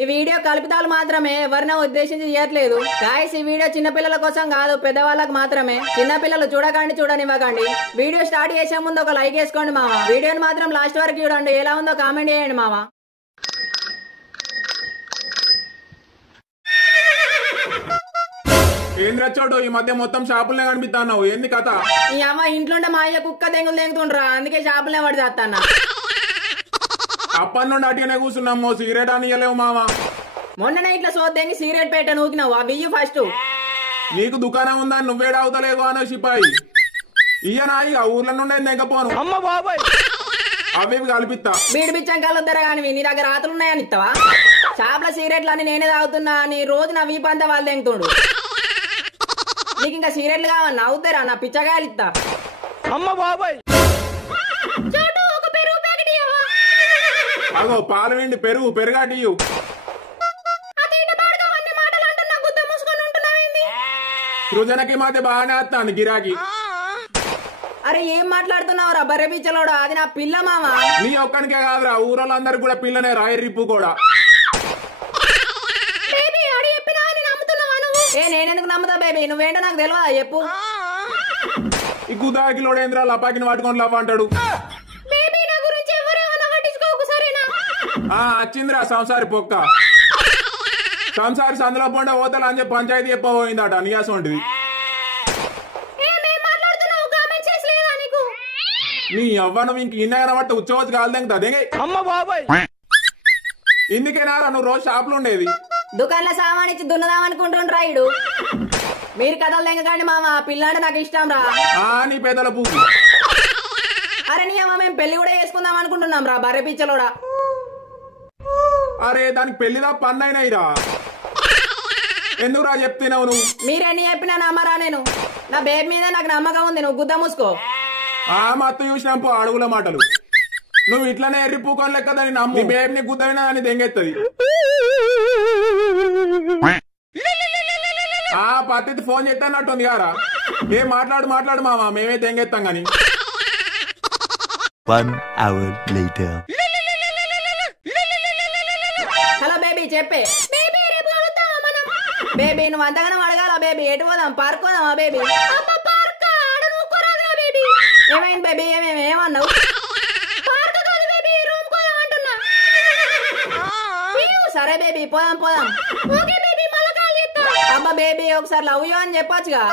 ఈ వీడియో కల్పితాలు మాత్రమే ఎవరినో ఉద్దేశించి చేయట్లేదు గాయస్. ఈ వీడియో చిన్న పిల్లల కోసం కాదు, పెద్దవాళ్ళకి మాత్రమే. చిన్న పిల్లలు చూడనివ్వకండి. వీడియో స్టార్ట్ చేసే ముందు ఒక లైక్ వేసుకోండి మామ. వీడియోని మాత్రం లాస్ట్ వరకు చూడండి. ఎలా ఉందో కామెంట్ చేయండి మామ. ఏంద్రా చోటు ఈ మధ్య మొత్తం షాపులనే కనిపిస్తున్నావు, ఏంది కథ? ఈ అమ్మ ఇంట్లోంటే మా అయ్య కుక్క తెంగులు తెంగుతుండ్రా, అందుకే షాపులనే పడి చేస్తానా. అప్పటి నుండి అటుగానే కూర్చున్నాము, సిగరెట్ అని ఇయ్యలేవు మామ. మొన్ననే ఇట్లా సోద్దెంగి సిగరెట్ పెట్ట నూకినావు, ఆ బియ్యి ఫస్ట్. నీకు దుకాణం ఉందా, నువ్వేడావుతలేవు అనో సిపాయి. ఇయ్యనా ఇక ఊర్ల నుండి తెగపోను. అమ్మ బాబాయ్ అవి కల్పిస్తా. బీడి బిచ్చం కలుద్దరా కానీ నీ దగ్గర ఆతులు ఉన్నాయని ఇస్తావా? షాప్ల సిగరెట్లు అని నేనే తాగుతున్నా అని రోజు నా వీపంతా వాళ్ళు తెంగుతుండు. నీకు ఇంకా సిగరెట్లు కావన్నా అవుతారా? నా పిచ్చగాయలు ఇస్తా. అమ్మ బాబాయ్ అగో పాలు వెండి పెరుగాటియు. సృజనకి మధ్య బాగానే వస్తాను గిరాకి. అరే ఏం మాట్లాడుతున్నావురా బర్రె పిచ్చలోడా? అది నా పిల్ల మామ. నీ ఒక్కనికే కాదురా, ఊరోళ్ళందరికి కూడా పిల్లనే రాయరిప్పు కూడా. ఏ నేనెందుకు నమ్ముతా బేబీ? నువ్వేంటో నాకు తెలియదా చెప్పు. ఈ గుదాకిలోడేంద్రా లపాకిని పట్టుకొని లవ్ అంటాడు. వచ్చిందిరా సంసారి పొక్క. సంసారి సందులో పొండ పోతలు అని చెప్పి పంచాయతీ చెప్పబోయిందట నియాసంటిది. నీ అవ్వనం ఇంక ఇన్నగన బట్ట ఉచ్చవచ్చు కాలదెంగుతుంది. అమ్మ బాబాయ్ ఇందుకేనారా నువ్వు రోజు షాపులు ఉండేది? దుకాణంలో సామాన్ ఇచ్చి దున్నదామనుకుంటుండ్రా ఇడు. మీరు కథలు తెంగకండి మామ, పిల్లాంటే నాకు ఇష్టం రా. నీ పెదల పువ్వు. అరే నీ అమ్మ మేము పెళ్లి కూడా చేసుకుందాం అనుకుంటున్నాం రా బర్రె పిచ్చలోడా. అరే దానికి పెళ్లిదా పన్నైనాయిరా. ఎందుకురా చెప్తున్నావు నువ్వు? మీరెన్ని చెప్పినా నమ్మరా నేను? నా బేబీ మీద నాకు నమ్మకం ఉంది, నువ్వు గుద్ద మూసుకో. మత్తు చూసినాంపో అడుగుల మాటలు. నువ్వు ఇట్లనే ఎర్రిపూకొని లెక్క దాన్ని నమ్ము. బేబీని గుద్దైనా అని దెంగెత్తది. పత్తి ఫోన్ చేస్తానట్టుంది గారా. ఏం మాట్లాడు మామ, మేమే దెంగెత్తాం గాని. 1 hour later. హలో బేబీ చెప్పే. బేబీ నువ్వు అంతగానో అడగాల బేబీ. ఎటు పోదాం? పార్క్ పోదామా బేబీ? ఏమైంది బేబీ? ఏమన్నావు? సరే బేబీ పోదాం. అబ్బా బేబీ ఒకసారి లవ్ యూ అని చెప్పొచ్చుగా.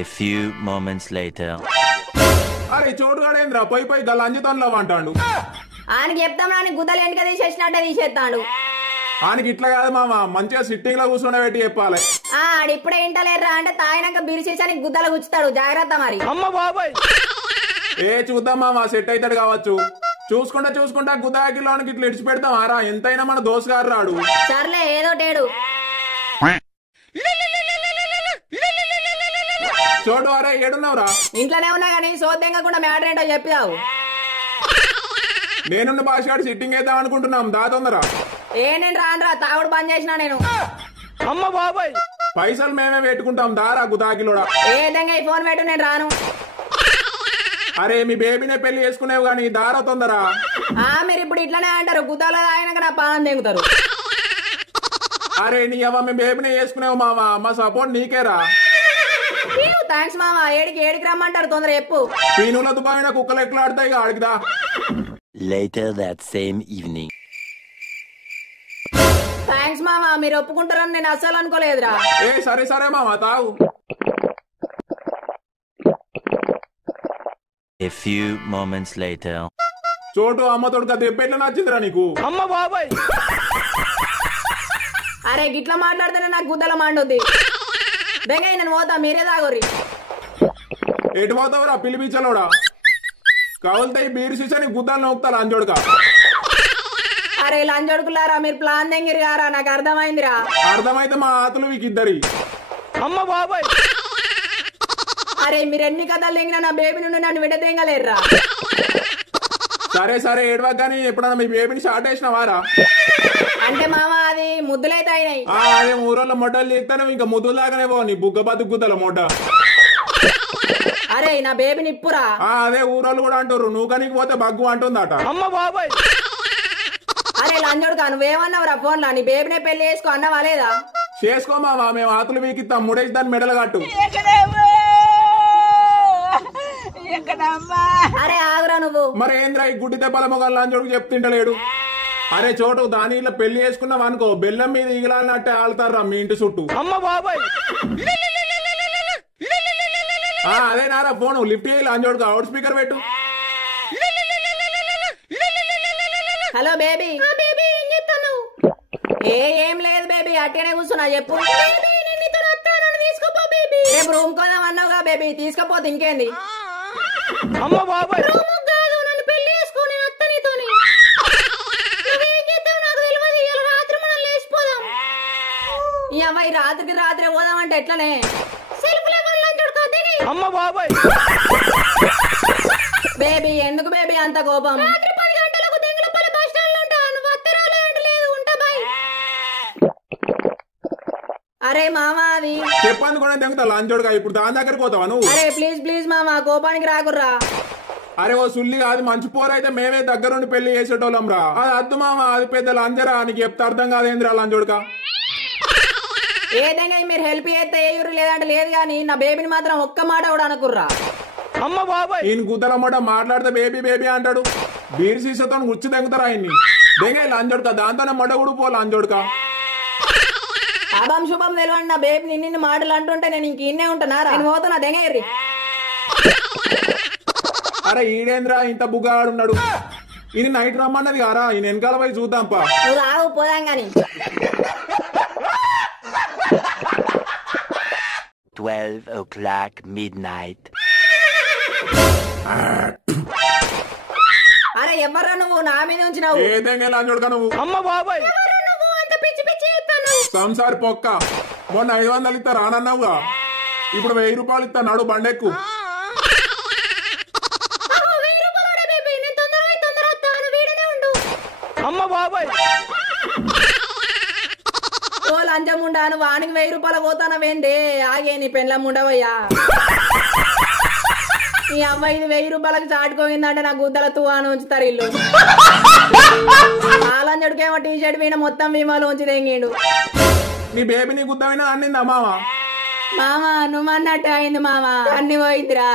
A few moments later. అరే చోటుగాడేంద్రా పోయి గల అంజుతాను లవ్ అంటాడు. ఆయనకి చెప్తాం రాని గుద్దలు ఎండుక తీసేసినట్టే తీసేస్తాడు. ఆయనకి ఇట్లా కాదు మామ, మంచిగా సిట్టింగ్ లో కూర్చుండే పెట్టి చెప్పాలి. ఇప్పుడే ఇంటలేరా అంటే తాగినాక బిరిసేసానికి గుద్దలు గుచ్చుతాడు, జాగ్రత్త మరి. అమ్మ బాబాయ్ చూద్దాం మామ, సెట్ అవుతాడు కావచ్చు. చూసుకుంటా గుదాకిలోనికి ఇట్లా ఇడిచి పెడతాం ఆరా. ఎంతైనా మన దోసుగారు రాడు. సర్లే ఏదో టేడు. చోటు అరే ఏడున్నావురా? ఇంట్లోనే ఉన్నా గానీ సోద్యంగా మ్యాటర్ ఏంటో చెప్పావు. నేనున్న భాషగాడు సిట్టింగ్ వేద్దాం అనుకుంటున్నాం, దా తొందర. నేను రానురా, తాగుడు బంద్ చేసినా నేను. అమ్మ బాబాయ్ పైసలు మేమే పెట్టుకుంటాం, దారా గుదాకిలోడా. ఏ విధంగా ఈ ఫోన్ పెట్టు, నేను రాను. అరే మీ బేబీనే పెళ్లి చేసుకునేవు గానీ దారా తొందర. మీరు ఇప్పుడు ఇట్లనే అంటారు, గుద్దాలో తాగినాక నా పానం తెంగుతారు. అరే నీ అవ్వ మీ బేబీనే చేసుకునేవు మామ, మా సపోర్ట్ నీకేరా. థ్యాంక్స్ మామ. ఏడికి రమ్మంటారు, తొందర చెప్పు. పీనుల దుబాయిన కుక్కలు ఎట్లా ఆడతాయి అడిగిదా. Later that same evening. Thanks మామ, మీరు ఒప్పుకుంటారని నేను అస్సలు అనుకోలేదురా. సరే మామ తాగు. A few moments later. చోటు అమ్మ తోడుగా దెబ్బ ఎట్లా నచ్చిందిరా నీకు? అమ్మ బాబాయ్ అరే గిట్లా మాట్లాడితేనే నాకు గుద్దల మండుద్ది. బెంగయ్య నేను పోతా, మీరే తాగోరి. ఎటు పోతావురా పిలిపించలోడా? కావాలంటే ఈ బీరు సీసాని గుద్దాలు నొక్కుతా లంజోడుగా. అరే లంజోడుకులారా, మీరు ప్లాన్ తెంగిరి గారా, నాకు అర్థమైందిరా. అర్థమైతే మా ఆతులు మీకు ఇద్దరి. అమ్మ బాబాయ్ అరే మీరు ఎన్ని కథలు తెంగినా నా బేబీ నుండి నన్ను విడ తెంగలేరురా. సరే ఏడవా కానీ ఎప్పుడన్నా మీ బేబీని షార్ట్ వేసినవారా? అంటే మామ అది ముద్దులైతే అయినాయి. అదే ఊరోళ్ళ మొడ్డలు చేస్తాను, ఇంకా ముద్దులాగానే పో నీ బుగ్గ బతుకు గుద్దల మొడ్డ. అరే బాబాయ్ నా బేబీని ఇప్పురా. అదే ఊరోళ్ళు కూడా అంటారు నువ్వు కనికి పోతే బగ్గు అంటుందట. అరే లంజోడుకా నువ్వేమన్నావురా ఫోన్ లా నీ బేబీనే పెళ్లి చేసుకో అన్నవా లేదా? చేసుకో మామ మేము ఆతులు వీకిస్తాం ముడేసి దాన్ని మెడలు కట్టు. అరే ఆగురా నువ్వు. మరి ఏంద్రా ఈ గుడ్డి దెబ్బల మొగల్ లంజోడుకు చెప్తుంటలేడు. అరే చోటు దాని ఇట్లా పెళ్లి చేసుకున్నావు అనుకో బెల్లం మీద ఈగలాడినట్టే ఆళ్తారా మీ ఇంటి చుట్టూ. అదే నారా ఫోన్ లిఫ్ట్ చేయాలి లంజోడుకు అవుట్ స్పీకర్ పెట్టు. Hello baby. ఏం లేదు బేబీ అట్టనే కూర్చున్నా చెప్పు. రేపు రూమ్ కోదాం అన్నావుగా బేబీ తీసుకపోతే ఇంకేంది. ఈ అమ్మాయి రాత్రికి రాత్రే పోదామంటే ఎట్లనే బేబీ ఎందుకు బేబీ అంత కోపం? అరే మామా అది చెప్పండి కూడా తెగుతా లంచోడుగా ఇప్పుడు దాని దగ్గరికి పోతావా నువ్వు? అరే ప్లీజ్ ప్లీజ్ మామా కోపానికి రాకుర్రా. అరే ఓ సుల్లి అది మంచి పోరైతే మేమే దగ్గరుండి పెళ్లి చేసేటోళ్ళం రా. అది అద్దు మామ అది పెద్ద లంజరా నీకు చెప్తే అర్థం కాదేంద్రా లంచోడుగా. ఏదైనా మీరు హెల్ప్ చేస్తే ఏరు లేదంటే లేదు గాని నా బేబీని మాత్రం ఒక్క మాట కూడా అనుకుర్రా. ఈయన గుద్దల మాట మాట్లాడితే బేబీ బేబీ అంటాడు. బీర్ సీసతో గుచ్చి తెగుతారా ఆయన్ని దెంగ లంచోడుకా దాంతోనే మొడ కూడా పో లంచోడుకా. అభం శుభం తెలియని నా బేబీ నిన్ను మాటలు అంటుంటే నేను ఇంక ఇన్నే ఉంటానారా? నేను పోతున్నా దెంగేర్రి. అరే ఈడేంద్రా ఇంత బుగ్గాడు ఉన్నాడు. ఈయన నైట్ రమ్మన్నది కారా ఈయన వెనకాల పోయి చూద్దాంపా. నువ్వు ఆగు పోదాం గాని. 12 o'clock midnight. అరే ఎవర్రా నువ్వు నా మీద ఉంచినావు? ఏదైనా లంచోడుకా నువ్వు. సంసారి పొక్క మొన్న 500 ఇస్తా రానన్నావుగా ఇప్పుడు 1000 రూపాయలు ఇస్తా నాడు బండెక్కు. ఓ లంచం ఉండాను వానికి 1000 రూపాయలు పోతానవేందే ఆగే నీ పెండ్లం ఉండవయ్యా. ఈ అమ్మాయి ఇది 1000 రూపాయలకు చాటుకోయిందంటే నా గుద్దల తువాను ఉంచుతారు ఇల్లు. ఆ లంచడికేమో టీ షర్ట్ పైన మొత్తం విమాలు ఉంచి తెంగిండు. నీ బేబీ నీ గుద్దమైనా అన్నిందా మామ? మామా నువ్వు అన్నట్టు అయింది మామా అన్ని పోయిందిరా.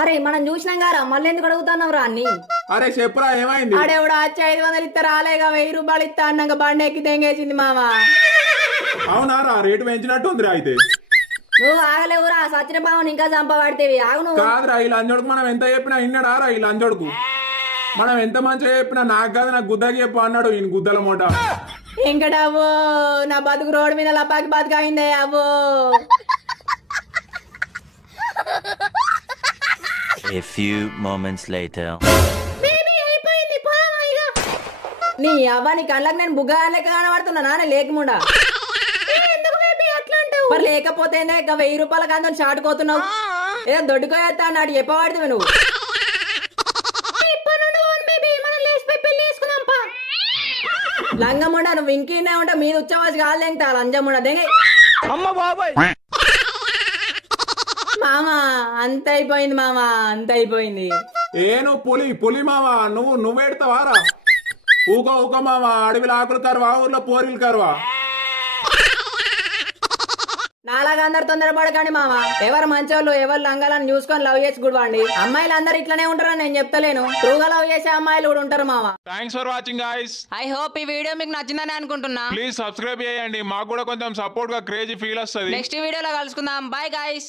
అరే మనం చూసినాం గారా మళ్ళీ ఎందుకు అడుగుతున్నావు రా అన్ని? అరే చెప్పురా ఏమైంది? ఆడేవిడ వచ్చి 500 ఇస్తా రాలేగా 1000 రూపాయలు ఇస్తా అన్నాక బండి ఎక్కి తెంగేసింది మామా. అవునారా రేటు పెంచినట్టు ఉందిరా అయితే. నువ్వు ఆగలేవురా సచిన పావుని ఇంకా చంపబడితేవి ఆగు నువ్వు. కాదురా ఈ లంచోడుకు మనం ఎంత చెప్పినా ఇన్నాడారా ఈ లంచోడుకు? మనం ఎంత మంచిగా చెప్పినా నాకు కాదు నాకు గుద్దకి చెప్పు అన్నాడు ఈయన గుద్దల మూట. ఇంకటవ్వో నా బతుకు రోడ్డు మీద లపాకి బతుకు అయిందే అవ్వో. A few moments later. నీ అవ్వ నీ కళ్ళకి నేను బుగ్గ లెక్క కనబడుతున్నా నానే లేకముండా. మరి లేకపోతే 1000 రూపాయలకు అందరూ చాటుకోతున్నావు ఏదో దొడ్డుకోయేస్తా అన్నాడు చెప్పబడుతుంది నువ్వు. లంగముండ నువ్వు ఇంకనే ఉంటా మీద ఉచ్చవాసి కాదు లేంతా లంజముండ దెంగ. మామా అంత అయిపోయింది మామా అంత అయిపోయింది. నువ్వు పులి మావా నువ్వేడతావారా? ఊకో మావా అడవిలో ఆకులు కరువా ఊర్లో పోరీలు కరువా? నాలాగా అందరు తొందరపడకండి మామా. ఎవరు మంచోళ్ళు ఎవరు లంగాలను చూసుకొని లవ్ చేసి గుడవండి. అమ్మాయిలు అందరు ఇట్లనే ఉంటారని నేను చెప్తలేను. ట్రూగా లవ్ చేసే అమ్మాయిలు కూడా ఉంటారు మామా. Thanks for watching guys. I hope ఈ వీడియో మీకు నచ్చిందని అనుకుంటున్నా. ప్లీజ్ సబ్స్క్రైబ్ చేయండి మాకు కూడా కొంచెం సపోర్ట్ గా క్రేజీ ఫీల్ వస్తుంది. నెక్స్ట్ వీడియోలో కలుసుకుందాం. Bye guys.